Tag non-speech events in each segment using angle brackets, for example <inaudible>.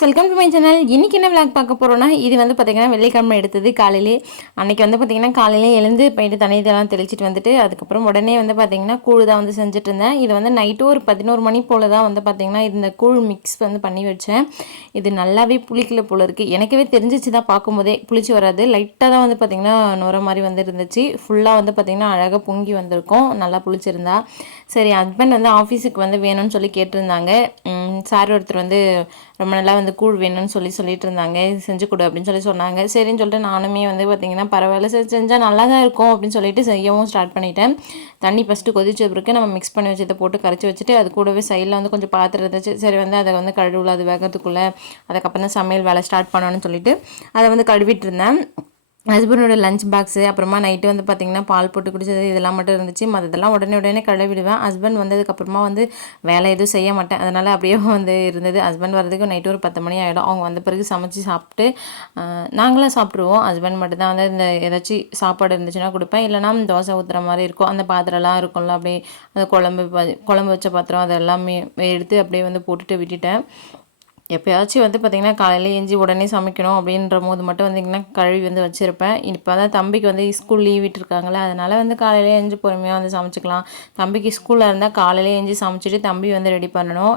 Friends welcome to my channel இன்றைக்கி என்ன vlog பார்க்க போகிறோன்னா இது வந்து பார்த்திங்கன்னா வெள்ளிக்கிழமை எடுத்தது காலையிலே. அன்றைக்கி வந்து பார்த்திங்கன்னா காலையிலே எழுந்து போயிட்டு தண்ணி இதெல்லாம் தெளிச்சிட்டு வந்துட்டு அதுக்கப்புறம் உடனே வந்து பார்த்திங்கன்னா கூழ் தான் வந்து செஞ்சுட்டு இருந்தேன். இது வந்து நைட்டு ஒரு பதினோரு மணி போல் தான் வந்து பார்த்திங்கன்னா இந்த கூழ் மிக்ஸ் வந்து பண்ணி வச்சேன். இது நல்லாவே புளிக்கல போல இருக்குது எனக்கவே தெரிஞ்சிச்சு தான் பார்க்கும்போதே. புளிச்சு வராது. லைட்டாக தான் வந்து பார்த்திங்கன்னா நுர மாதிரி வந்து இருந்துச்சு. ஃபுல்லாக வந்து பார்த்திங்கன்னா அழகாக பொங்கி வந்திருக்கும். நல்லா புளிச்சிருந்தா. சரி ஹஸ்பண்ட் வந்து ஆஃபீஸுக்கு வந்து வேணும்னு சொல்லி கேட்டிருந்தாங்க. சார் ஒருத்தர் வந்து ரொம்ப நல்லா வந்து கூழ் வேணும்னு சொல்லி சொல்லிட்டு இருந்தாங்க செஞ்சு கொடு அப்படின்னு சொல்லி சொன்னாங்க. சரின்னு சொல்லிட்டு நானுமே வந்து பார்த்திங்கன்னா பரவாயில்ல சரி செஞ்சால் நல்லா தான் இருக்கும் அப்படின்னு சொல்லிட்டு செய்யவும் ஸ்டார்ட் பண்ணிட்டேன். தண்ணி ஃபஸ்ட்டு கொதிச்ச பிறகு நம்ம மிக்ஸ் பண்ணி வச்சதை போட்டு கரைச்சி வச்சுட்டு அது கூடவே சைடில் வந்து கொஞ்சம் பாத்திரம் இருந்துச்சு. சரி வந்து அதை வந்து கழுவுல அது வேகத்துக்குள்ளே அதுக்கப்புறம் தான் சமையல் வேலை ஸ்டார்ட் பண்ணணும்னு சொல்லிட்டு அதை வந்து கழுவிட்டு இருந்தேன். ஹஸ்பண்டோட லஞ்ச் பாக்ஸு அப்புறமா நைட்டு வந்து பார்த்திங்கன்னா பால் போட்டு குடிச்சது இதெல்லாம் மட்டும் இருந்துச்சு. மற்றதெல்லாம் உடனே உடனே கழுவிடுவேன் ஹஸ்பண்ட் வந்ததுக்கப்புறமா வந்து வேலை எதுவும் செய்ய மாட்டேன். அதனால் அப்படியே <laughs> வந்து இருந்தது. ஹஸ்பண்ட் வரதுக்கு நைட்டு ஒரு பத்து மணி ஆகிடும் அவங்க வந்த பிறகு சமைச்சு சாப்பிட்டு நாங்களும் சாப்பிடுவோம் ஹஸ்பண்ட் மட்டும்தான் வந்து இந்த ஏதாச்சும் சாப்பாடு இருந்துச்சுன்னா கொடுப்பேன். இல்லைனா தோசை ஊற்றுற மாதிரி இருக்கும். அந்த பாத்திரம்லாம் இருக்கும்ல அப்படியே அந்த குழம்பு குழம்பு வச்ச பாத்திரம் அதெல்லாமே எடுத்து அப்படியே வந்து போட்டுட்டு விட்டுட்டேன். எப்போயாச்சும் வந்து பார்த்திங்கன்னா காலையில் எஞ்சி உடனே சமைக்கணும் அப்படின்ற போது மட்டும் வந்திங்கன்னா கழுவி வந்து வச்சுருப்பேன். இப்போ தான் தம்பிக்கு வந்து ஸ்கூல் லீவ் விட்டுருக்காங்களே அதனால் வந்து காலையில் எஞ்சி பொறுமையாக வந்து சமைச்சிக்கலாம். தம்பிக்கு ஸ்கூலில் இருந்தால் காலையில் எஞ்சி சமைச்சிட்டு தம்பி வந்து ரெடி பண்ணணும்.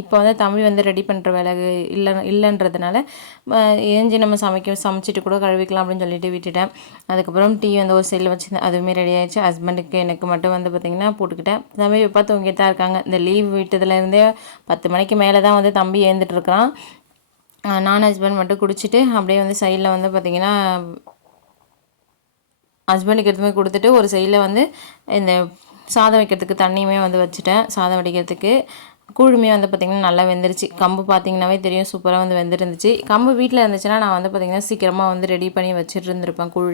இப்போ வந்து தம்பி வந்து ரெடி பண்ணுற வேலை இல்லை இல்லைன்றதுனால ஏஞ்சி நம்ம சமைக்க சமைச்சிட்டு கூட கழுவிக்கலாம் அப்படின்னு சொல்லிட்டு விட்டுட்டேன். அதுக்கப்புறம் டீ வந்து ஒரு சைடில் வச்சுருந்தேன். அதுவுமே ரெடி ஆகிடுச்சு ஹஸ்பண்டுக்கு எனக்கு மட்டும் வந்து பார்த்திங்கன்னா போட்டுக்கிட்டேன். தம்பி இப்போ தூங்கிட்டு தான் இருக்காங்க. இந்த லீவ் விட்டதுலேருந்தே பத்து மணிக்கு மேலே தான் வந்து தம்பி ஏந்துட்டு இருக்கிறான் நான் ஹஸ்பண்ட் மட்டும் குடிச்சிட்டு அப்படியே வந்து சைடில் வந்து பார்த்திங்கன்னா ஹஸ்பண்டுக்கு எடுத்துமே கொடுத்துட்டு ஒரு சைடில் வந்து இந்த சாதம் வைக்கிறதுக்கு தண்ணியுமே வந்து வச்சுட்டேன். சாதம் வடிக்கிறதுக்கு. கூழுமே வந்து பார்த்திங்கன்னா நல்லா வெந்துருச்சு. கம்பு பார்த்திங்கனாவே தெரியும் சூப்பராக வந்து வெந்துருந்துச்சு. கம்பு வீட்டில் இருந்துச்சுன்னா நான் வந்து பார்த்திங்கன்னா சீக்கிரமாக வந்து ரெடி பண்ணி வச்சுட்டு இருந்திருப்பேன் கூழ்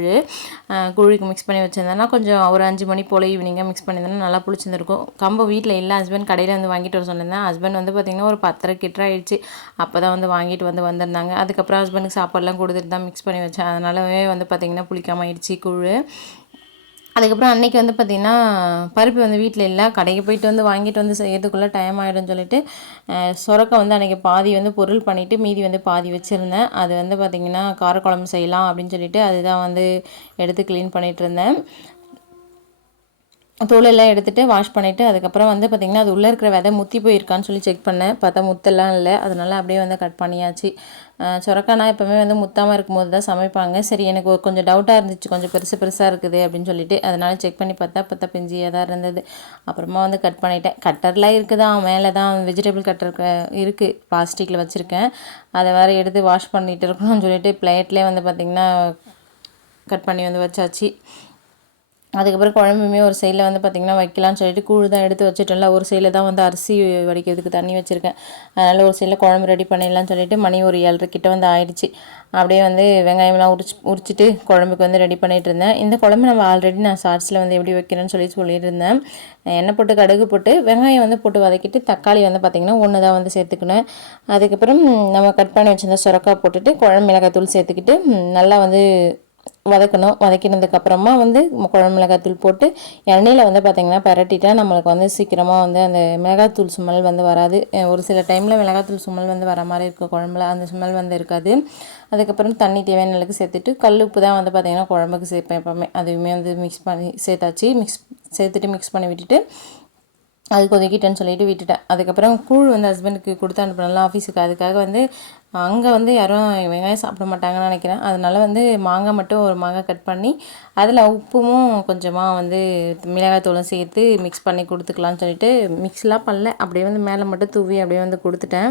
கூழுக்கு மிக்ஸ் பண்ணி வச்சுருந்தேன்னா கொஞ்சம் ஒரு அஞ்சு மணி போல் ஈவினிங்காக மிக்ஸ் பண்ணியிருந்தேன்னா நல்லா பிடிச்சிருந்துருக்கும் கம்பு வீட்டில் இல்லை ஹஸ்பண்ட் கடையில் வந்து வாங்கிட்டு வர சொல்லியிருந்தேன் ஹஸ்பண்ட் வந்து பார்த்திங்கன்னா ஒரு பத்தரை கிட்ட ஆயிடுச்சு. அப்போ தான் வந்து வாங்கிட்டு வந்து வந்திருந்தாங்க. அதுக்கப்புறம் ஹஸ்பண்டுக்கு சாப்பாடுலாம் கொடுத்துட்டு தான் மிக்ஸ் பண்ணி வச்சேன். அதனாலவே வந்து பார்த்திங்கன்னா புளிக்காமல் ஆயிடுச்சு கூழ். அதுக்கப்புறம் அன்றைக்கி வந்து பார்த்திங்கன்னா பருப்பு வந்து வீட்டில் இல்லை. கடைக்கு போயிட்டு வந்து வாங்கிட்டு வந்து செய்யறதுக்குள்ளே டைம் ஆகிடும்னு சொல்லிட்டு சுரக்க வந்து அன்றைக்கி பாதி வந்து பொருள் பண்ணிவிட்டு மீதி வந்து பாதி வச்சுருந்தேன். அது வந்து பார்த்திங்கன்னா காரக்குழம்பு செய்யலாம் அப்படின்னு சொல்லிட்டு அதுதான் வந்து எடுத்து க்ளீன் பண்ணிகிட்டு இருந்தேன். தோலெல்லாம் எடுத்துகிட்டு வாஷ் பண்ணிவிட்டு அதுக்கப்புறம் வந்து பார்த்திங்கன்னா அது உள்ளே இருக்கிற விதை முத்தி போயிருக்கான்னு சொல்லி செக் பண்ணேன். பார்த்தா முத்தெல்லாம் இல்லை. அதனால் அப்படியே வந்து கட் பண்ணியாச்சு. சுரக்கானா எப்போவுமே வந்து முத்தாமல் இருக்கும்போது தான் சமைப்பாங்க. சரி எனக்கு கொஞ்சம் டவுட்டாக இருந்துச்சு. கொஞ்சம் பெருசு பெருசாக இருக்குது அப்படின்னு சொல்லிட்டு அதனால் செக் பண்ணி பார்த்தா பார்த்தா பிஞ்சியாக தான் இருந்தது. அப்புறமா வந்து கட் பண்ணிட்டேன். கட்டர்லாம் இருக்குதான் மேலே தான் வெஜிடபிள் கட்டர் இருக்குது பிளாஸ்டிக்கில் வச்சுருக்கேன். அதை வேறு எடுத்து வாஷ் பண்ணிகிட்டு இருக்கணும்னு சொல்லிட்டு பிளேட்லேயே வந்து பார்த்திங்கன்னா கட் பண்ணி வந்து வச்சாச்சு. அதுக்கப்புறம் குழம்புமே ஒரு சைடில் வந்து பார்த்திங்கன்னா வைக்கலான்னு சொல்லிட்டு கூழ் தான் எடுத்து வச்சுட்டோம்ல ஒரு சைடில் தான் வந்து அரிசி வடிக்கிறதுக்கு தண்ணி வச்சுருக்கேன். அதனால் ஒரு சைடில் குழம்பு ரெடி பண்ணிடலாம்னு சொல்லிட்டு மணி ஒரு ஏழரை கிட்ட வந்து ஆயிடுச்சு. அப்படியே வந்து வெங்காயம்லாம் உரிச்சு உரிச்சிட்டு குழம்புக்கு வந்து ரெடி பண்ணிகிட்டு இருந்தேன். இந்த குழம்பு நம்ம ஆல்ரெடி நான் ஷார்ட்ஸில் வந்து எப்படி வைக்கிறேன்னு சொல்லி சொல்லிட்டு இருந்தேன். எண்ணெய் போட்டு கடுகு போட்டு வெங்காயம் வந்து போட்டு வதக்கிட்டு தக்காளி வந்து பார்த்திங்கன்னா ஒன்று தான் வந்து சேர்த்துக்கணும். அதுக்கப்புறம் நம்ம கட் பண்ணி வச்சுருந்த சுரக்காய் போட்டுட்டு குழம்பு மிளகாய் தூள் சேர்த்துக்கிட்டு நல்லா வந்து வதக்கணும். வதக்கினதுக்கப்புறமா வந்து குழம்பு மிளகாத்தூள் போட்டு எண்ணெயில் வந்து பார்த்திங்கன்னா பரட்டிட்டா நம்மளுக்கு வந்து சீக்கிரமாக வந்து அந்த மிளகாத்தூள் சுமல் வந்து வராது. ஒரு சில டைமில் மிளகாத்தூள் சுமல் வந்து வர மாதிரி இருக்கும் குழம்புல. அந்த சுமல் வந்து இருக்காது. அதுக்கப்புறம் தண்ணி தேவையான அளவுக்கு சேர்த்துட்டு கல் உப்பு தான் வந்து பார்த்திங்கன்னா குழம்புக்கு சேர்ப்பேன் எப்போவுமே. அதுவுமே வந்து மிக்ஸ் பண்ணி சேர்த்தாச்சு. மிக்ஸ் சேர்த்துட்டு மிக்ஸ் பண்ணி விட்டுட்டு அது கொதிக்கிட்டேன்னு சொல்லிட்டு விட்டுட்டேன். அதுக்கப்புறம் கூழ் வந்து ஹஸ்பண்டுக்கு கொடுத்து அனுப்பினால ஆஃபீஸுக்கு அதுக்காக வந்து அங்கே வந்து யாரும் வெங்காயம் சாப்பிட மாட்டாங்கன்னு நினைக்கிறேன். அதனால வந்து மாங்காய் மட்டும் ஒரு மாங்காய் கட் பண்ணி அதில் உப்பும் கொஞ்சமாக வந்து மிளகாய் சேர்த்து மிக்ஸ் பண்ணி கொடுத்துக்கலான்னு சொல்லிட்டு மிக்ஸ்லாம் பண்ணல. அப்படியே வந்து மேலே மட்டும் தூவி அப்படியே வந்து கொடுத்துட்டேன்.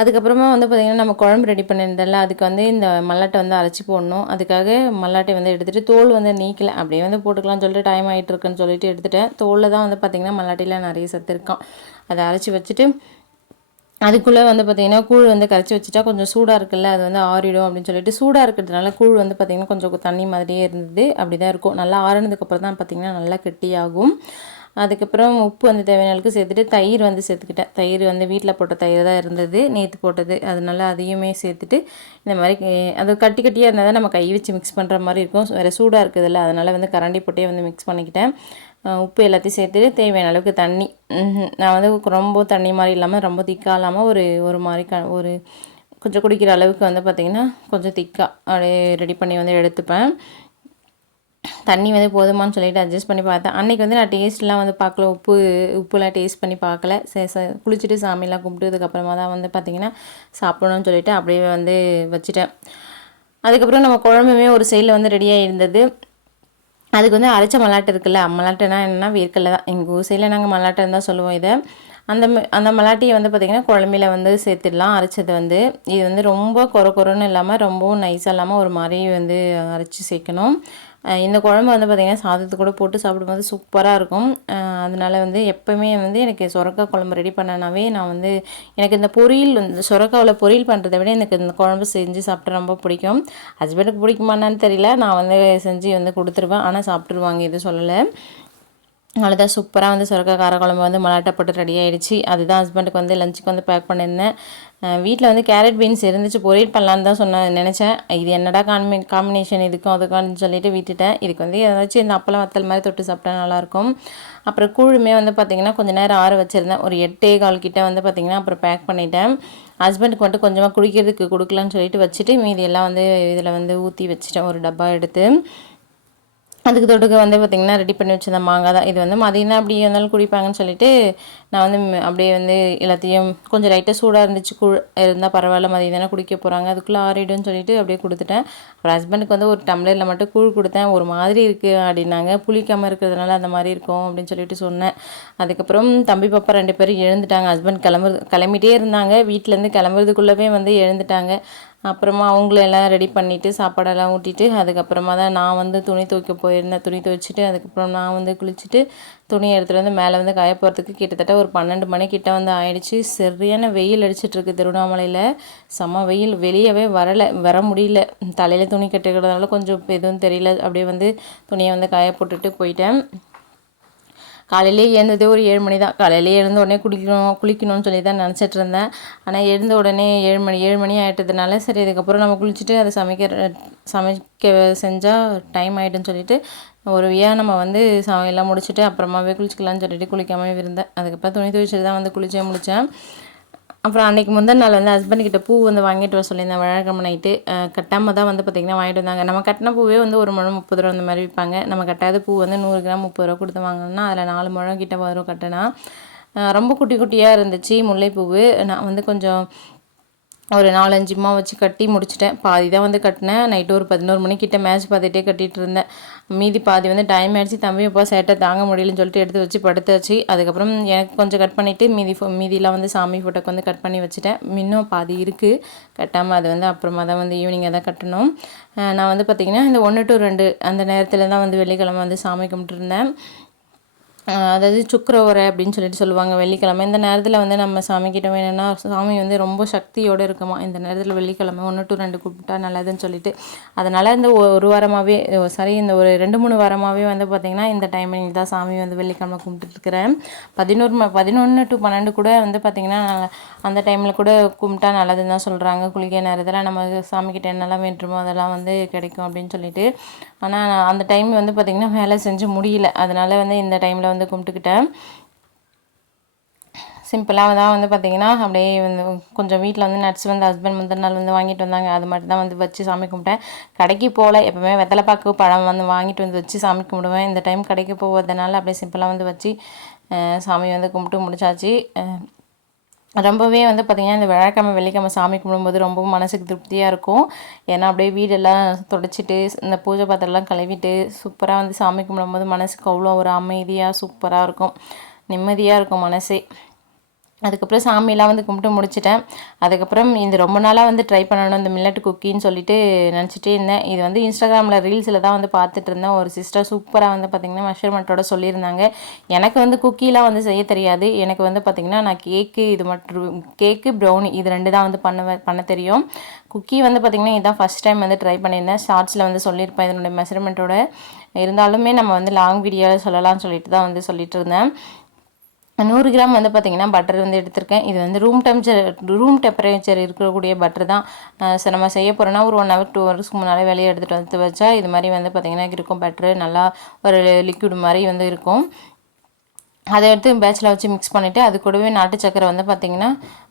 அதுக்கப்புறமா வந்து பார்த்திங்கன்னா நம்ம குழம்பு ரெடி பண்ணியிருந்தல அதுக்கு வந்து இந்த மல்லாட்டை வந்து அரைச்சி போடணும். அதுக்காக மல்லாட்டை வந்து எடுத்துகிட்டு தோல் வந்து நீக்கலை. அப்படியே வந்து போட்டுக்கலாம்னு சொல்லிட்டு டைம் ஆகிட்டு இருக்குன்னு சொல்லிட்டு எடுத்துகிட்டேன் தோலில் தான் வந்து பார்த்திங்கன்னா மல்லாட்டையில் நிறைய சத்து இருக்கும். அதை அரைச்சி வச்சுட்டு அதுக்குள்ளே வந்து பார்த்திங்கன்னா கூழ் வந்து கரைச்சி வச்சுட்டா கொஞ்சம் சூடாக இருக்குல்ல அது வந்து ஆறிடும் அப்படின்னு சொல்லிட்டு சூடாக இருக்கிறதுனால கூழ் வந்து பார்த்திங்கன்னா கொஞ்சம் தண்ணி மாதிரியே இருந்தது. அப்படி தான் இருக்கும். நல்லா ஆறினதுக்கப்புறம் தான் பார்த்திங்கன்னா நல்லா கெட்டியாகும். அதுக்கப்புறம் உப்பு வந்து தேவையான அளவுக்கு சேர்த்துட்டு தயிர் வந்து சேர்த்துக்கிட்டேன். தயிர் வந்து வீட்டில் போட்ட தயிர் தான் இருந்தது நேற்று போட்டது. அதனால அதையுமே சேர்த்துட்டு இந்த மாதிரி அது கட்டி கட்டியாக இருந்தால் தான் நம்ம கை வச்சு மிக்ஸ் பண்ணுற மாதிரி இருக்கும். வேறு சூடாக இருக்குதுல்ல அதனால் வந்து கரண்டி போட்டே வந்து மிக்ஸ் பண்ணிக்கிட்டேன். உப்பு எல்லாத்தையும் சேர்த்துட்டு தேவையான அளவுக்கு தண்ணி. நான் வந்து ரொம்ப தண்ணி மாதிரி இல்லாமல் ரொம்ப திக்காக இல்லாமல் ஒரு ஒரு மாதிரி க ஒரு கொஞ்சம் குடிக்கிற அளவுக்கு வந்து பார்த்திங்கன்னா கொஞ்சம் திக்காக அப்படியே ரெடி பண்ணி வந்து எடுத்துப்பேன். தண்ணி வந்து போதுமான்னு சொல்லிட்டு அட்ஜஸ்ட் பண்ணி பார்த்தேன். அன்றைக்கி வந்து நான் டேஸ்ட்லாம் வந்து பார்க்கல. உப்பு உப்புலாம் டேஸ்ட் பண்ணி பார்க்கல. சரி குளிச்சுட்டு சாமிலாம் கும்பிட்டதுக்கப்புறமா தான் வந்து பார்த்திங்கன்னா சாப்பிடணும்னு சொல்லிட்டு அப்படியே வந்து வச்சுட்டேன். அதுக்கப்புறம் நம்ம குழம்புமே ஒரு சைடில் வந்து ரெடியாக இருந்தது. அதுக்கு வந்து அரைச்ச மல்லாட்டை இருக்குல்ல மல்லாட்டைனா என்னென்னா வேர்க்கடலை தான். எங்கள் ஊர் சைடில் நாங்கள் மல்லாட்டைன்னு தான் சொல்லுவோம் இதை. அந்த ம- அந்த மல்லாட்டியை வந்து பார்த்திங்கன்னா குழம்புல வந்து சேர்த்துடலாம் அரைச்சது வந்து. இது வந்து ரொம்ப கொர கொரன்னு இல்லாமல் ரொம்பவும் நைஸாக இல்லாமல் ஒரு மாதிரி வந்து அரைச்சி சேர்க்கணும். இந்த குழம்பு வந்து பார்த்திங்கன்னா சாதத்து கூட போட்டு சாப்பிடும்போது சூப்பராக இருக்கும். அதனால் அதனால வந்து எப்போவுமே வந்து எனக்கு சுரக்காய் குழம்பு ரெடி பண்ணனாவே நான் வந்து எனக்கு இந்த பொரியல் வந்து சுரக்காவில் பொரியல் பண்ணுறதை விட எனக்கு இந்த குழம்பு செஞ்சு சாப்பிட்டு ரொம்ப பிடிக்கும். ஹஸ்பண்டுக்கு பிடிக்குமான்னு தெரியல. நான் வந்து செஞ்சு வந்து கொடுத்துருவேன். ஆனால் சாப்பிட்ருவாங்க எதுவும் சொல்லலை. அவ்வளோதான் சூப்பராக வந்து சுரக்காய் காரக்குழம்பு வந்து மலாட்டை போட்டு ரெடி ஆகிடுச்சு அதுதான் ஹஸ்பண்டுக்கு வந்து லஞ்சுக்கு வந்து பேக் பண்ணியிருந்தேன். வீட்டில் வந்து கேரட் பீன்ஸ் இருந்துச்சு பொரியல் பண்ணலான்னு தான் சொன்ன நினச்சேன். இது என்னடா காம்பி காம்பினேஷன் இதுக்கும் அதுக்கான்னு சொல்லிட்டு விட்டுட்டேன். இதுக்கு வந்து ஏதாச்சும் இந்த அப்பளம் வத்தல் மாதிரி தொட்டு சாப்பிட்டா நல்லாயிருக்கும். அப்புறம் கூழுமே வந்து பார்த்திங்கன்னா கொஞ்சம் நேரம் ஆற வச்சுருந்தேன். ஒரு எட்டே கால் கிட்ட வந்து பார்த்திங்கன்னா அப்புறம் பேக் பண்ணிட்டேன். ஹஸ்பண்டுக்கு மட்டும் கொஞ்சமாக குடிக்கிறதுக்கு கொடுக்கலான்னு சொல்லிட்டு வச்சுட்டு மீதி எல்லாம் வந்து இதில் வந்து ஊற்றி வச்சுட்டேன். ஒரு டப்பா எடுத்து. அதுக்கு தொட்டுக்க வந்து பார்த்திங்கன்னா ரெடி பண்ணி வச்சிருந்த மாங்காய் தான். இது வந்து மதியம் தான் அப்படி இருந்தாலும் குடிப்பாங்கன்னு சொல்லிட்டு நான் வந்து அப்படியே வந்து எல்லாத்தையும் கொஞ்சம் லைட்டாக சூடாக இருந்துச்சு. கூழ் இருந்தால் பரவாயில்ல மதியம் தானே குடிக்க போகிறாங்க அதுக்குள்ளே ஆறிடும்னு சொல்லிட்டு அப்படியே கொடுத்துட்டேன். அப்புறம் ஹஸ்பண்டுக்கு வந்து ஒரு டம்ளரில் மட்டும் கூழ் கொடுத்தேன். ஒரு மாதிரி இருக்குது அப்படின்னாங்க. புளிக்காமல் இருக்கிறதுனால அந்த மாதிரி இருக்கும் அப்படின்னு சொல்லிட்டு சொன்னேன். அதுக்கப்புறம் தம்பி பாப்பா ரெண்டு பேரும் எழுந்துட்டாங்க. ஹஸ்பண்ட் கிளம்புறது கிளம்பிட்டே இருந்தாங்க. வீட்டிலேருந்து கிளம்புறதுக்குள்ளவே வந்து எழுந்துட்டாங்க. அப்புறமா அவங்கள எல்லாம் ரெடி பண்ணிவிட்டு சாப்பாடெல்லாம் ஊட்டிட்டு அதுக்கப்புறமா தான் நான் வந்து துணி துவைக்க போயிருந்தேன். துணி துவைச்சிட்டு அதுக்கப்புறம் நான் வந்து குளிச்சுட்டு துணி எடுத்துகிட்டு வந்து மேலே வந்து காய போகிறதுக்கு கிட்டத்தட்ட ஒரு பன்னெண்டு மணிக்கிட்ட வந்து ஆயிடுச்சு. சரியான வெயில் அடிச்சிட்ருக்கு திருவண்ணாமலையில். செம்ம வெயில். வெளியவே வரலை. வர முடியல. தலையில் துணி கட்டுக்கிறதுனால கொஞ்சம் எதுவும் தெரியல. அப்படியே வந்து துணியை வந்து காய போட்டுட்டு போயிட்டேன். காலையிலே எழுந்ததே ஒரு ஏழு மணி தான் காலையிலே எழுந்த உடனே குளிக்கணும் குளிக்கணும்னு சொல்லி தான் நினச்சிட்டு இருந்தேன். ஆனால் எழுந்த உடனே ஏழு மணி ஏழு மணி ஆயிட்டதுனால சரி இதுக்கப்புறம் நம்ம குளிச்சுட்டு அதை சமைக்கிற சமைக்க செஞ்சால் டைம் ஆகிடுன்னு சொல்லிட்டு ஒரு வியா நம்ம வந்து சமையல்லாம் முடிச்சுட்டு அப்புறமாவே குளிச்சிக்கலாம்னு சொல்லிட்டு குளிக்காமவே இருந்தேன். அதுக்கப்புறம் துணி துவைச்சிட்டு தான் வந்து குளிச்சே முடித்தேன் அப்புறம் அன்றைக்கி முந்தின நாள் வந்து ஹஸ்பண்ட்கிட்ட பூ வந்து வாங்கிட்டு வர சொல்லியிருந்தேன். விழாக்கிழமை நைட்டு கட்டாமல் தான் வந்து பார்த்திங்கன்னா வாங்கிட்டு வந்தாங்க. நம்ம கட்டின பூவே வந்து ஒரு முழம் முப்பது ரூபா அந்த மாதிரி விற்பாங்க. நம்ம கட்டாத பூ வந்து நூறு கிராம் முப்பது ரூபா கொடுத்து வாங்கினோம்னா அதில் நாலு முழம் கிட்ட வரும் கட்டினா ரொம்ப குட்டி குட்டியாக இருந்துச்சு முல்லைப்பூவு. நான் வந்து கொஞ்சம் ஒரு நாலஞ்சுமா வச்சு கட்டி முடிச்சிட்டேன். பாதி தான் வந்து கட்டினேன். நைட்டு ஒரு பதினோரு மணிக்கிட்ட மேட்ச் பார்த்துட்டே கட்டிகிட்டு இருந்தேன். மீதி பாதி வந்து டைம் ஆயிடுச்சு. தம்பி அப்பா சேட்டை தாங்க முடியலன்னு சொல்லிட்டு எடுத்து வச்சு படுத்தாச்சு. அதுக்கப்புறம் எனக்கு கொஞ்சம் கட் பண்ணிவிட்டு மீதி ஃபோ மீதிலாம் வந்து சாமி ஃபோட்டோக்கு வந்து கட் பண்ணி வச்சுட்டேன். இன்னும் பாதி இருக்குது கட்டாமல் அது வந்து அப்புறமா தான் வந்து ஈவினிங்காக தான் கட்டணும். நான் வந்து பார்த்திங்கன்னா இந்த ஒன்று டு ரெண்டு அந்த நேரத்தில் தான் வந்து வெள்ளிக்கிழமை வந்து சாமி கும்பிட்டுருந்தேன். அதாவது அதாவது சுக்கரவரை அப்படின்னு சொல்லிட்டு சொல்லுவாங்க வெள்ளிக்கிழமை. இந்த நேரத்தில் வந்து நம்ம சாமி வேணும்னா சாமி வந்து ரொம்ப சக்தியோடு இருக்குமா? இந்த நேரத்தில் வெள்ளிக்கிழமை ஒன்று டு ரெண்டு கூப்பிட்டா நல்லதுன்னு சொல்லிட்டு. அதனால் இந்த ஒரு வாரமாகவே சரி இந்த ஒரு ரெண்டு மூணு வாரமாகவே வந்து பார்த்திங்கன்னா இந்த டைமிங் தான் சாமி வந்து வெள்ளிக்கிழமை கும்பிட்டுட்டு பதினோரு ம பதினொன்று டு பன்னெண்டு கூட வந்து பார்த்திங்கன்னா அந்த டைமில் கூட கும்பிட்டா நல்லதுன்னு தான் சொல்கிறாங்க குளிக்க நேரத்தில் நம்ம சாமி கிட்ட என்னெல்லாம் வேண்டுமோ அதெல்லாம் வந்து கிடைக்கும் அப்படின்னு சொல்லிட்டு. ஆனால் அந்த டைம் வந்து பார்த்திங்கன்னா வேலை செஞ்சு முடியல. அதனால் வந்து இந்த டைமில் வந்து கும்பிட்டுக்கிட்டேன். சிம்பிளாக தான் வந்து பார்த்திங்கன்னா அப்படியே வந்து கொஞ்சம் வீட்டில் வந்து நட்ஸ் வந்து ஹஸ்பண்ட் முந்தின நாள் வந்து வாங்கிட்டு வந்தாங்க. அது மட்டும் தான் வந்து வச்சு சாமி கும்பிட்டேன். கடைக்கு போகல. எப்போவுமே வெத்தலைப்பாக்கு பழம் வந்து வாங்கிட்டு வந்து வச்சு சாமி கும்பிடுவேன். இந்த டைம் கடைக்கு போவதனால அப்படியே சிம்பிளாக வந்து வச்சு சாமி வந்து கும்பிட்டு முடிச்சாச்சு. ரொம்பவே வந்து பார்த்திங்கன்னா இந்த வியாழக்கிழமை வெள்ளிக்கிழமை சாமி கும்பிடும்போது ரொம்பவும் மனசுக்கு திருப்தியாக இருக்கும். ஏன்னா அப்படியே வீடெல்லாம் தொடச்சிட்டு இந்த பூஜை பாத்திரம்லாம் கழுவிட்டு சூப்பராக வந்து சாமி கும்பிடும்போது மனசுக்கு அவ்வளோ ஒரு அமைதியாக சூப்பராக இருக்கும். நிம்மதியாக இருக்கும் மனசே. அதுக்கப்புறம் சாமியெல்லாம் வந்து கும்பிட்டு முடிச்சிட்டேன். அதுக்கப்புறம் இது ரொம்ப நாளாக வந்து ட்ரை பண்ணணும் இந்த மில்லட் குக்கின்னு சொல்லிட்டு நினச்சிட்டே இருந்தேன். இது வந்து இன்ஸ்டாகிராமில் ரீல்ஸில் தான் வந்து பார்த்துட்டு இருந்தேன். ஒரு சிஸ்டர் சூப்பராக வந்து பார்த்திங்கன்னா மெஷர்மெண்ட்டோட சொல்லியிருந்தாங்க. எனக்கு வந்து குக்கீலாம் வந்து செய்ய தெரியாது. எனக்கு வந்து பார்த்திங்கன்னா நான் கேக்கு இது மட்டும் கேக்கு ப்ரௌனி இது ரெண்டு தான் வந்து பண்ண பண்ண தெரியும். குக்கி வந்து பார்த்திங்கன்னா இதுதான் ஃபஸ்ட் டைம் வந்து ட்ரை பண்ணியிருந்தேன். ஷார்ட்ஸில் வந்து சொல்லியிருப்பேன் இதனுடைய மெஷர்மெண்ட்டோட இருந்தாலுமே நம்ம வந்து லாங் வீடியோவில் சொல்லலாம்னு சொல்லிட்டு தான் வந்து சொல்லிட்டு இருந்தேன். நூறு கிராம் வந்து பார்த்திங்கன்னா பட்டர் வந்து எடுத்திருக்கேன். இது வந்து ரூம் டெம்பரேச்சர் ரூம் டெம்பரேச்சர் இருக்கக்கூடிய பட்டர் தான். ஸோ நம்ம செய்ய போகிறோன்னா ஒரு ஒன் ஹவர் டூ ஹவர்ஸ்க்கு முன்னால் வெளியே எடுத்துகிட்டு வந்து வச்சா இது மாதிரி வந்து பார்த்திங்கன்னா இருக்கும் பட்டரு நல்லா ஒரு லிக்விட் மாதிரி வந்து இருக்கும். அதை எடுத்து பேட்சில் வச்சு மிக்ஸ் பண்ணிவிட்டு அது கூடவே நாட்டு சக்கரை வந்து பார்த்திங்கன்னா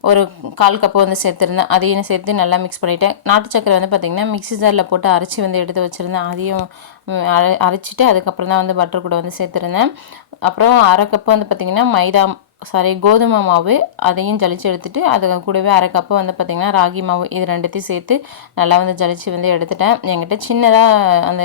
ஒரு கால் கப்பு வந்து சேர்த்துருந்தேன். அதையும் சேர்த்து நல்லா மிக்ஸ் பண்ணிவிட்டேன் நாட்டு சக்கரை வந்து பார்த்திங்கன்னா மிக்ஸி ஜாரில் போட்டு அரைச்சி வந்து எடுத்து வச்சுருந்தேன். அதையும் அரை அரைச்சிட்டு அதுக்கப்புறம் தான் வந்து பட்டர் கூட வந்து சேர்த்துருந்தேன். அப்புறம் அரை கப்பு வந்து பார்த்திங்கன்னா மைதா சாரி கோதுமை மாவு அதையும் ஜலிச்சு எடுத்துகிட்டு அது கூடவே அரை கப்பு வந்து பார்த்திங்கன்னா ராகி மாவு இது ரெண்டுத்தையும் சேர்த்து நல்லா வந்து ஜலிச்சு வந்து எடுத்துட்டேன். என்கிட்ட சின்னதாக அந்த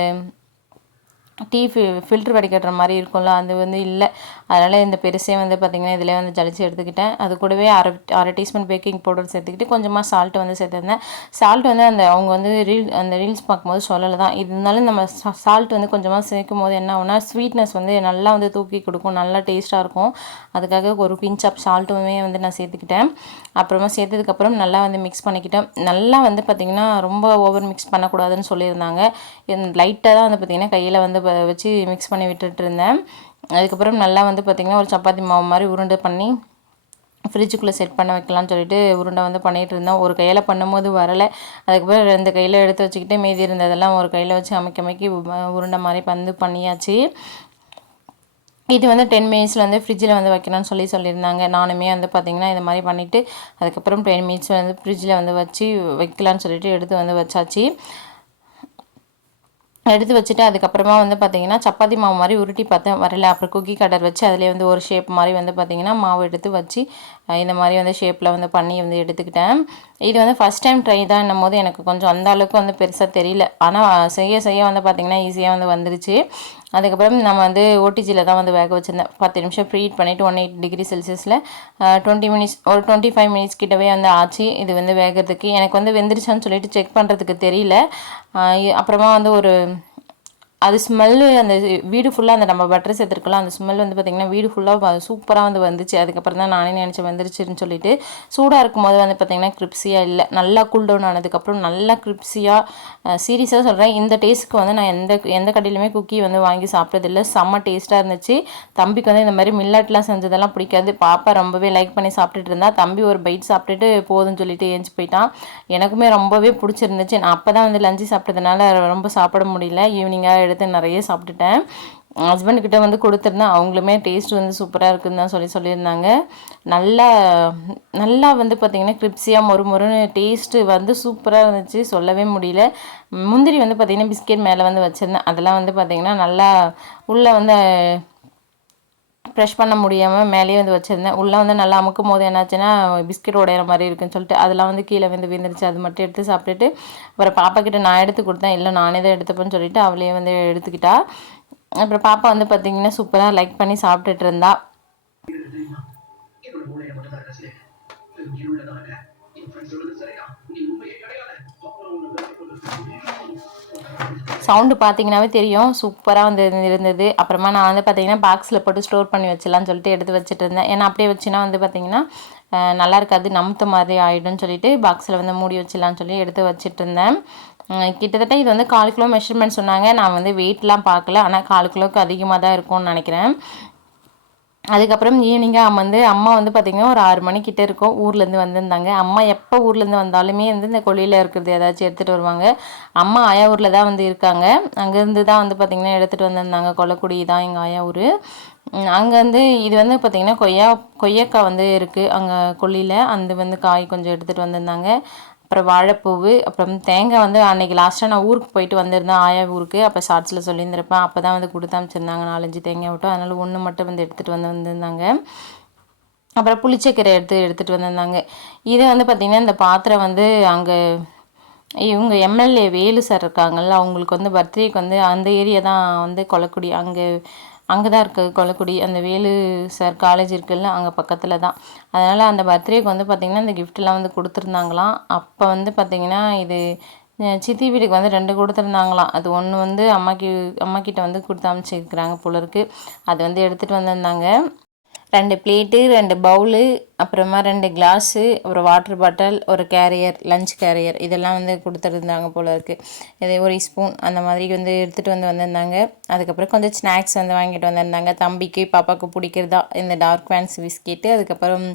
டீ ஃபி ஃபில்ட்ரு வடிகட்டுற மாதிரி இருக்கும்ல அது வந்து இல்லை. அதனால் இந்த பெருசே வந்து பார்த்திங்கன்னா இதிலே வந்து ஜலிச்சு எடுத்துக்கிட்டேன். அது கூடவே அரை அரை டீஸ்பூன் பேக்கிங் பவுடர் சேர்த்துக்கிட்டு கொஞ்சமாக சால்ட் வந்து சேர்த்துருந்தேன். சால்ட் வந்து அந்த அவங்க வந்து ரீல் அந்த ரீல்ஸ் பார்க்கும்போது சொல்லலை தான் இருந்தாலும் நம்ம சால்ட் வந்து கொஞ்சமாக சேர்க்கும் போது என்ன ஆகுனா ஸ்வீட்னஸ் வந்து நல்லா வந்து தூக்கி கொடுக்கும். நல்லா டேஸ்ட்டாக இருக்கும். அதுக்காக ஒரு பிஞ்ச் ஆஃப் சால்ட்டுமே வந்து நான் சேர்த்துக்கிட்டேன். அப்புறமா சேர்த்ததுக்கப்புறம் நல்லா வந்து மிக்ஸ் பண்ணிக்கிட்டேன். நல்லா வந்து பார்த்திங்கன்னா ரொம்ப ஓவர் மிக்ஸ் பண்ணக்கூடாதுன்னு சொல்லியிருந்தாங்க. லைட்டாக தான் வந்து பார்த்திங்கன்னா கையில் வந்து வச்சு மிக்ஸ் பண்ணி விட்டுட்டு இருந்தேன் அதுக்கப்புறம் நல்லா வந்து பார்த்திங்கன்னா ஒரு சப்பாத்தி மாவு மாதிரி உருண்டை பண்ணி ஃப்ரிட்ஜுக்குள்ளே செட் பண்ண வைக்கலாம்னு சொல்லிட்டு உருண்டை வந்து பண்ணிகிட்டு இருந்தோம் ஒரு கையில் பண்ணும்போது வரலை. அதுக்கப்புறம் ரெண்டு கையில் எடுத்து வச்சுக்கிட்டு மீதி இருந்ததெல்லாம் ஒரு கையில் வச்சு அமைக்க அமைக்கி உருண்டை மாதிரி வந்து பண்ணியாச்சு. இது வந்து டென் மினிட்ஸில் வந்து ஃப்ரிட்ஜில் வந்து வைக்கணும்னு சொல்லி சொல்லியிருந்தாங்க. நானுமே வந்து பார்த்திங்கன்னா இது மாதிரி பண்ணிவிட்டு அதுக்கப்புறம் டென் மினிட்ஸ் வந்து ஃப்ரிட்ஜில் வந்து வச்சு வைக்கலான்னு சொல்லிட்டு எடுத்து வந்து வச்சாச்சு. எடுத்து வச்சுட்டு அதுக்கப்புறமா வந்து பார்த்திங்கன்னா சப்பாத்தி மாவு மாதிரி உருட்டி பார்த்தேன். வரல. அப்புறம் குக்கி கடர் வச்சு அதிலே வந்து ஒரு ஷேப் மாதிரி வந்து பார்த்திங்கன்னா மாவு எடுத்து வச்சு இந்த மாதிரி வந்து ஷேப்பில் வந்து பண்ணி வந்து எடுத்துக்கிட்டேன். இது வந்து ஃபஸ்ட் டைம் ட்ரை தான் என்னும் போது எனக்கு கொஞ்சம் அந்த அளவுக்கு வந்து பெருசாக தெரியல. ஆனால் செய்ய செய்ய வந்து பார்த்திங்கன்னா ஈஸியாக வந்து வந்துருச்சு. அதுக்கப்புறம் நம்ம வந்து ஓடிஜியில் தான் வந்து வேக வச்சுருந்தேன். பத்து நிமிஷம் ப்ரீட் பண்ணிவிட்டு ஒன் எயிட் டிகிரி செல்சியஸில் டுவெண்ட்டி மினிட்ஸ் ஒரு டுவெண்ட்டி ஃபைவ் மினிட்ஸ் கிட்டவே வந்து ஆச்சு. இது வந்து வேகிறதுக்கு. எனக்கு வந்து வெந்துருச்சான்னு சொல்லிட்டு செக் பண்ணுறதுக்கு தெரியல. அப்புறமா வந்து ஒரு அது ஸ்மெல்லு அந்த வீடு ஃபுல்லாக அந்த நம்ம பட்டர் சேர்த்துருக்கலாம் அந்த ஸ்மெல் வந்து பார்த்திங்கன்னா வீடு ஃபுல்லாக சூப்பராக வந்து வந்துச்சு. அதுக்கப்புறம் தான் நானே நினச்சி வந்துருச்சுன்னு சொல்லிட்டு. சூடாக இருக்கும் போது வந்து பார்த்திங்கன்னா கிரிப்ஸியாக இல்லை. நல்லா கூல் டவுன் ஆனதுக்கப்புறம் நல்லா கிரிப்ஸியாக சீரியஸாக சொல்கிறேன் இந்த டேஸ்ட்டுக்கு வந்து நான் எந்த எந்த கடையிலுமே குக்கி வந்து வாங்கி சாப்பிட்டதில்லை. செம்ம டேஸ்ட்டாக இருந்துச்சு. தம்பிக்கு வந்து இந்த மாதிரி மில்லட்லாம் செஞ்சதெல்லாம் பிடிக்காது. பாப்பா ரொம்பவே லைக் பண்ணி சாப்பிட்டுட்டு இருந்தா தம்பி ஒரு பைட் சாப்பிட்டுட்டு போதும்னு சொல்லிட்டு ஏஞ்சி போயிட்டான். எனக்குமே ரொம்பவே பிடிச்சிருந்துச்சு. நான் அப்போ தான் வந்து லஞ்சு சாப்பிட்டதுனால ரொம்ப சாப்பிட முடியல. ஈவினிங்காக எடுத்து நிறைய சாப்பிட்டுட்டேன். ஹஸ்பண்ட்கிட்ட வந்து கொடுத்துருந்தேன் அவங்களுமே டேஸ்ட் வந்து சூப்பராக இருக்குதுன்னு தான் சொல்லி சொல்லியிருந்தாங்க. நல்லா நல்லா வந்து பார்த்திங்கன்னா கிரிப்ஸியாக மொறு மொறுன்னு டேஸ்ட்டு வந்து சூப்பராக இருந்துச்சு. சொல்லவே முடியல. முந்திரி வந்து பார்த்திங்கன்னா பிஸ்கெட் மேலே வந்து வச்சுருந்தேன். அதெல்லாம் வந்து பார்த்திங்கன்னா நல்லா உள்ளே வந்து ப்ரெஷ் பண்ண முடியாமல் மேலேயே வந்து வச்சுருந்தேன். உள்ளே வந்து நல்லா அமுக்கும் போது என்னாச்சுன்னா பிஸ்கெட் உடையிற மாதிரி இருக்குன்னு சொல்லிட்டு அதெல்லாம் வந்து கீழே வந்து விழுந்துருச்சு. அது மட்டும் எடுத்து சாப்பிட்டுட்டு அப்புறம் பாப்பா கிட்ட நான் எடுத்து கொடுத்தேன். இல்லை நானே தான் எடுத்துப்பேன்னு சொல்லிட்டு அவளே வந்து எடுத்துக்கிட்டா. அப்புறம் பாப்பா வந்து பார்த்திங்கன்னா சூப்பராக லைக் பண்ணி சாப்பிட்டுட்டு இருந்தா. சவுண்டு பார்த்தீங்கன்னாவே தெரியும். சூப்பராக வந்து இருந்தது. அப்புறமா நான் வந்து பார்த்தீங்கன்னா பாக்ஸில் போட்டு ஸ்டோர் பண்ணி வச்சிடலான்னு சொல்லிட்டு எடுத்து வச்சுட்டு இருந்தேன். ஏன்னா அப்படியே வச்சுன்னா வந்து பார்த்தீங்கன்னா நல்லா இருக்காது. நமுத்த மாதிரி ஆகிடும்னு சொல்லிட்டு பாக்ஸில் வந்து மூடி வச்சிடலான்னு சொல்லி எடுத்து வச்சுட்டு இருந்தேன். கிட்டத்தட்ட இது வந்து கால் கிலோ மெஷர்மெண்ட் சொன்னாங்க. நான் வந்து வெயிட்லாம் பார்க்கல. ஆனால் கால் கிலோவுக்கு அதிகமாக தான் இருக்கும்னு நினைக்கிறேன். அதுக்கப்புறம் ஈவினிங்காக வந்து அம்மா வந்து பார்த்திங்கன்னா ஒரு ஆறு மணிக்கிட்ட இருக்கும். ஊர்லேருந்து வந்திருந்தாங்க. அம்மா எப்போ ஊர்லேருந்து வந்தாலுமே வந்து இந்த கொல்லியில் இருக்கிறது ஏதாச்சும் எடுத்துகிட்டு வருவாங்க. அம்மா ஆயா ஊரில் தான் வந்து இருக்காங்க. அங்கேருந்து தான் வந்து பார்த்திங்கன்னா எடுத்துகிட்டு வந்திருந்தாங்க. கொல்லக்குடி தான் எங்கள் ஆயா ஊர் அங்கேருந்து இது வந்து பார்த்திங்கன்னா கொய்யா கொய்யாக்காய் வந்து இருக்குது அங்கே கொல்லியில் அந்த வந்து காய் கொஞ்சம் எடுத்துகிட்டு வந்திருந்தாங்க. அப்புறம் வாழைப்பூவு அப்புறம் தேங்காய் வந்து அன்றைக்கி லாஸ்ட்டாக நான் ஊருக்கு போயிட்டு வந்திருந்தேன் ஆயா ஊருக்கு. அப்போ ஷார்ட்ஸில் சொல்லியிருந்திருப்பேன். அப்போ தான் வந்து கொடுத்து அமைச்சிருந்தாங்க நாலஞ்சு தேங்காய் விட்டோம் அதனால் ஒன்று மட்டும் வந்து எடுத்துகிட்டு வந்து வந்திருந்தாங்க. அப்புறம் புளிச்சக்கீரை எடுத்து எடுத்துகிட்டு வந்திருந்தாங்க. இது வந்து பார்த்திங்கன்னா இந்த பாத்திரம் வந்து அங்கே இவங்க எம்எல்ஏ வேலு சார் இருக்காங்கல்ல அவங்களுக்கு வந்து பர்த்டேக்கு வந்து அந்த ஏரியா தான் வந்து கொலக்குடி அங்கே அங்கே தான் இருக்குது கொல்லக்குடி அந்த வேலு சார் காலேஜ் இருக்குல்ல அங்கே பக்கத்தில் தான் அதனால் அந்த பர்த்டேக்கு வந்து பார்த்திங்கன்னா இந்த கிஃப்ட்லாம் வந்து கொடுத்துருந்தாங்களாம். அப்போ வந்து பார்த்திங்கன்னா இது சித்தி வீட்டுக்கு வந்து ரெண்டு கொடுத்துருந்தாங்களாம். அது ஒன்று வந்து அம்மாக்கு அம்மாக்கிட்ட வந்து கொடுத்து அமைச்சிருக்கிறாங்க போல இருக்குது அது வந்து எடுத்துகிட்டு வந்திருந்தாங்க. ரெண்டு பிளேட்டு ரெண்டு பவுலு அப்புறமா ரெண்டு கிளாஸு ஒரு வாட்டர் பாட்டில் ஒரு கேரியர் லஞ்ச் கேரியர் இதெல்லாம் வந்து கொடுத்துருந்தாங்க போல இருக்குது இது ஒரு ஸ்பூன் அந்த மாதிரி வந்து எடுத்துகிட்டு வந்து வந்திருந்தாங்க. அதுக்கப்புறம் கொஞ்சம் ஸ்நாக்ஸ் வந்து வாங்கிட்டு வந்திருந்தாங்க. தம்பிக்கு பாப்பாவுக்கு பிடிக்கிறதா இந்த டார்க் ஃபேன்ஸ் பிஸ்கெட்டு அதுக்கப்புறம்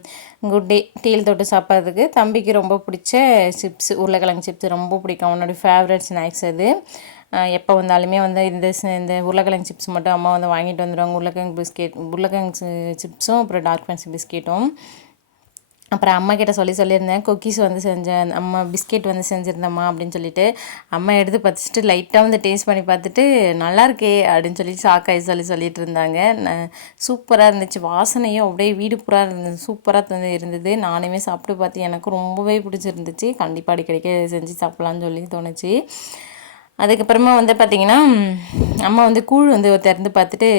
குட் டே டீல் தொட்டு சாப்பிட்றதுக்கு தம்பிக்கு ரொம்ப பிடிச்ச சிப்ஸ் உருளைக்கிழங்கு சிப்ஸ் ரொம்ப பிடிக்கும். அவனோட ஃபேவரட் ஸ்நாக்ஸ் அது. எப்போ வந்தாலுமே வந்து இந்த இந்த உருளைக்கிழங்கு சிப்ஸ் மட்டும் அம்மா வந்து வாங்கிட்டு வந்துடுவாங்க உருளைக்கிழங்கு பிஸ்கெட் உருளைக்கிழங்கு சிப்ஸும் அப்புறம் டார்க் ஃபேன்சி பிஸ்கெட்டும் அப்புறம் அம்மா கிட்ட சொல்லி சொல்லியிருந்தேன் குக்கீஸ் வந்து செஞ்சேன் அம்மா பிஸ்கெட் வந்து செஞ்சுருந்தம்மா அப்படின்னு சொல்லிட்டு. அம்மா எடுத்து பார்த்துட்டு லைட்டாக வந்து டேஸ்ட் பண்ணி பார்த்துட்டு நல்லா இருக்கே அப்படின்னு சொல்லி சாக்காய் சொல்லி சொல்லிட்டு இருந்தாங்க. சூப்பராக இருந்துச்சு. வாசனையும் அப்படியே வீடு பூரா இருந்தது. சூப்பராக வந்து இருந்தது. நானுமே சாப்பிட்டு பார்த்து எனக்கு ரொம்பவே பிடிச்சிருந்துச்சு. கண்டிப்பாக அடிக்கடிக்க செஞ்சு சாப்பிட்லான்னு சொல்லி தோணுச்சு. அதுக்கப்புறமா வந்து பார்த்திங்கன்னா அம்மா வந்து கூழ் வந்து திறந்து பார்த்துட்டு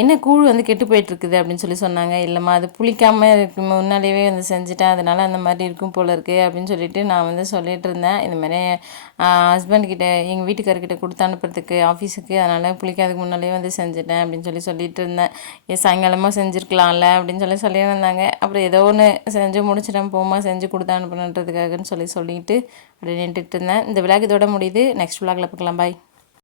என்ன கூழ் வந்து கெட்டு போயிட்டுருக்குது அப்படின்னு சொல்லி சொன்னாங்க. இல்லைம்மா அது புளிக்காமல் இருக்கு. முன்னாடியே வந்து செஞ்சுட்டேன் அதனால் அந்த மாதிரி இருக்கும் போல் இருக்குது அப்படின்னு சொல்லிட்டு நான் வந்து சொல்லிட்டு இருந்தேன். இந்த மாதிரி ஹஸ்பண்ட்கிட்ட எங்கள் வீட்டுக்காரர்கிட்ட கொடுத்து அனுப்புறதுக்கு ஆஃபீஸுக்கு அதனால் புளிக்காதுக்கு முன்னாலே வந்து செஞ்சுட்டேன் அப்படின்னு சொல்லி சொல்லிட்டு இருந்தேன். ஏ சாயங்காலமாக செஞ்சுருக்கலாம்ல அப்படின்னு சொல்லி சொல்லியிருந்தாங்க வந்தாங்க அப்புறம் ஏதோ ஒன்று செஞ்சு முடிச்சிட்டேன். போமா செஞ்சு கொடுத்து அனுப்பணுன்றதுக்காகன்னு சொல்லி சொல்லிட்டு அப்படி நின்றுட்டு இருந்தேன். இந்த விளாக் இதோட முடியுது. நெக்ஸ்ட் விளாகில் பார்க்கலாம். பாய்